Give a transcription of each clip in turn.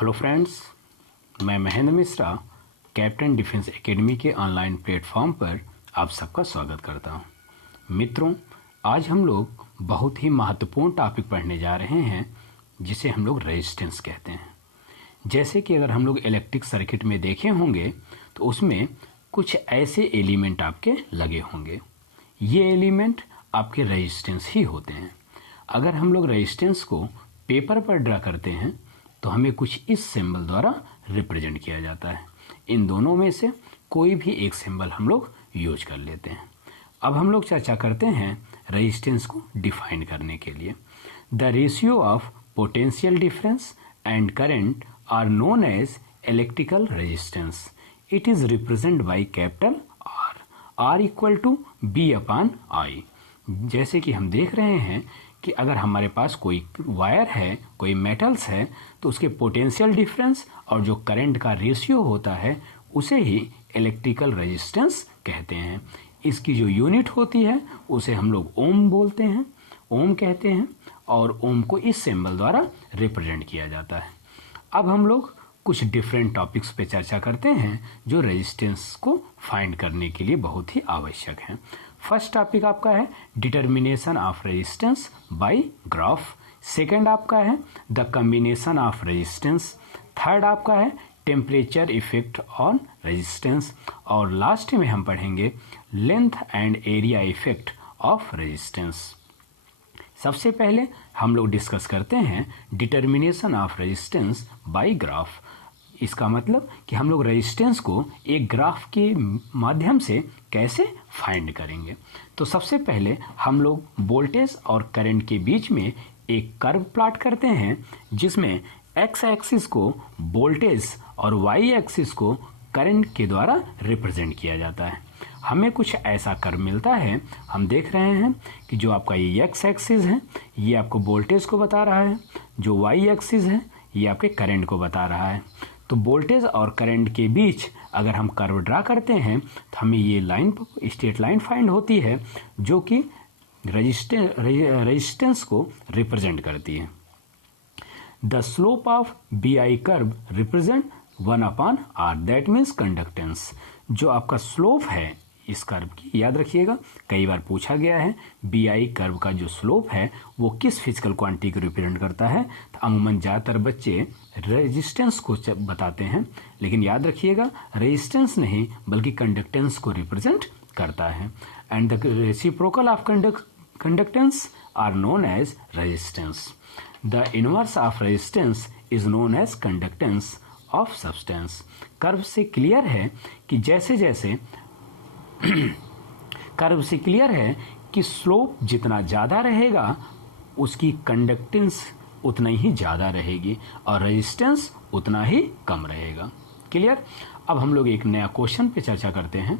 Hello friends, मैं Mahendra Mishra captain defence academy के online platform पर आप सबका स्वागत करता हूं। मित्रों, आज हम लोग बहुत ही महत्वपूर्ण टॉपिक पढ़ने जा रहे हैं जिसे हम लोग रेजिस्टेंस कहते हैं। जैसे कि अगर हम लोग इलेक्ट्रिक सर्किट में देखे होंगे तो उसमें कुछ ऐसे एलिमेंट आपके लगे होंगे। ये एलिमेंट आपके रेजिस्टेंस ही होते हैं। अगर हम लोग रेजिस्टेंस को पेपर पर ड्रा करते हैं तो हमें कुछ इस सिंबल द्वारा रिप्रेजेंट किया जाता है। इन दोनों में से कोई भी एक सिंबल हम लोग यूज कर लेते हैं। अब हम लोग चर्चा करते हैं रेजिस्टेंस को डिफाइन करने के लिए। The ratio of potential difference and current are known as electrical resistance. It is represent by capital R equal to V upon I. जैसे कि हम देख रहे हैं कि अगर हमारे पास कोई वायर है, कोई मेटल्स है, तो उसके पोटेंशियल डिफरेंस और जो करंट का रेशियो होता है उसे ही इलेक्ट्रिकल रेजिस्टेंस कहते हैं। इसकी जो यूनिट होती है उसे हम लोग ओम बोलते हैं, ओम कहते हैं, और ओम को इस सिंबल द्वारा रिप्रेजेंट किया जाता है। अब हम लोग कुछ डिफरेंट टॉपिक्स पे चर्चा करते हैं जो रेजिस्टेंस को फाइंड करने के लिए बहुत ही आवश्यक हैं। फर्स्ट टॉपिक आपका है determination of resistance bye graph. Second आपका है the combination of resistance. Third आपका है टेम्परेचर इफेक्ट ऑन रेजिस्टेंस। और लास्ट में हम पढ़ेंगे length and area effect of resistance. सबसे पहले हम लोग डिस्कस करते हैं determination of resistance bye graph. इसका मतलब कि हम लोग रेजिस्टेंस को एक ग्राफ के माध्यम से कैसे फाइंड करेंगे। तो सबसे पहले हम लोग वोल्टेज और करंट के बीच में एक कर्व प्लॉट करते हैं जिसमें एक्स एक्सिस को वोल्टेज और वाई एक्सिस को करंट के द्वारा रिप्रेजेंट किया जाता है। हमें कुछ ऐसा कर्व मिलता है। हम देख रहे हैं कि जो आपका ये एक्स एक्सिस है ये आपको वोल्टेज को बता रहा है, जो वाई एक्सिस है ये आपके करंट को बता रहा है। तो वोल्टेज और करंट के बीच अगर हम कर्व ड्रा करते हैं तो हमें ये लाइन स्ट्रेट लाइन फाइंड होती है जो कि रेजिस्टेंस को रिप्रेजेंट करती है। The slope of V I curve represent 1/r, that means conductance. जो आपका स्लोप है इस कर्व की, याद रखिएगा कई बार पूछा गया है बी आई कर्व का जो स्लोप है वो किस फिजिकल क्वांटिटी को रिप्रेजेंट करता है। तो अमूमन ज़्यादातर बच्चे रेजिस्टेंस को बताते हैं, लेकिन याद रखिएगा रेजिस्टेंस नहीं बल्कि कंडक्टेंस को रिप्रेजेंट करता है। And the reciprocal of conductance are known as resistance. The inverse of resistance is known as conductance of substance. Curve से क्लियर है कि जैसे जैसे कर्व से क्लियर है कि स्लोप जितना ज़्यादा रहेगा उसकी कंडक्टेंस उतना ही ज़्यादा रहेगी और रेजिस्टेंस उतना ही कम रहेगा। क्लियर। अब हम लोग एक नया क्वेश्चन पे चर्चा करते हैं।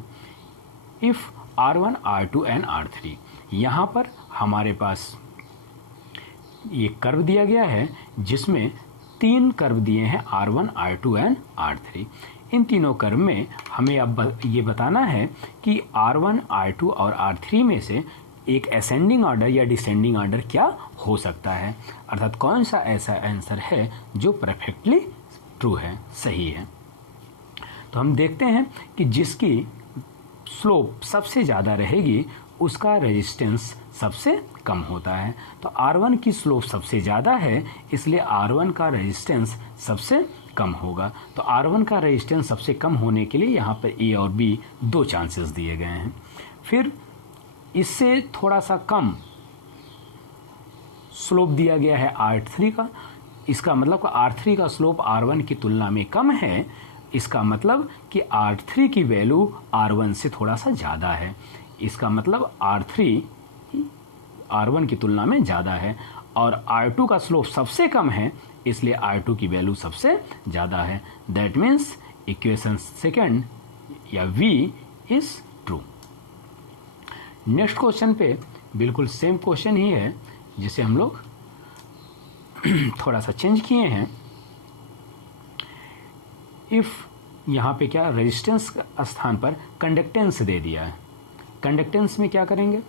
If R1, R2 and R3, यहाँ पर हमारे पास ये कर्व दिया गया है जिसमें 3 कर्व दिए हैं R1, R2 एंड R3। इन तीनों कर्व में हमें अब ये बताना है कि R1, R2 और R3 में से एक असेंडिंग ऑर्डर या डिसेंडिंग ऑर्डर क्या हो सकता है, अर्थात कौन सा ऐसा आंसर है जो परफेक्टली ट्रू है, सही है। तो हम देखते हैं कि जिसकी स्लोप सबसे ज़्यादा रहेगी उसका रेजिस्टेंस सबसे कम होता है। तो R1 की स्लोप सबसे ज़्यादा है इसलिए R1 का रेजिस्टेंस सबसे कम होगा। तो R1 का रेजिस्टेंस सबसे कम होने के लिए यहाँ पर A और B 2 चांसेस दिए गए हैं। फिर इससे थोड़ा सा कम स्लोप दिया गया है R3 का। इसका मतलब R3 का स्लोप R1 की तुलना में कम है। इसका मतलब कि R3 की वैल्यू R1 से थोड़ा सा ज़्यादा है। इसका मतलब R3 R1 की तुलना में ज़्यादा है और R2 का स्लोप सबसे कम है इसलिए R2 की वैल्यू सबसे ज़्यादा है। दैट मीन्स इक्वेशन सेकंड या V is true. Next question पे बिल्कुल सेम क्वेश्चन ही है जिसे हम लोग थोड़ा सा चेंज किए हैं। इफ़ यहाँ पे क्या रेजिस्टेंस स्थान पर कंडक्टेंस दे दिया है। कंडक्टेंस में क्या करेंगे,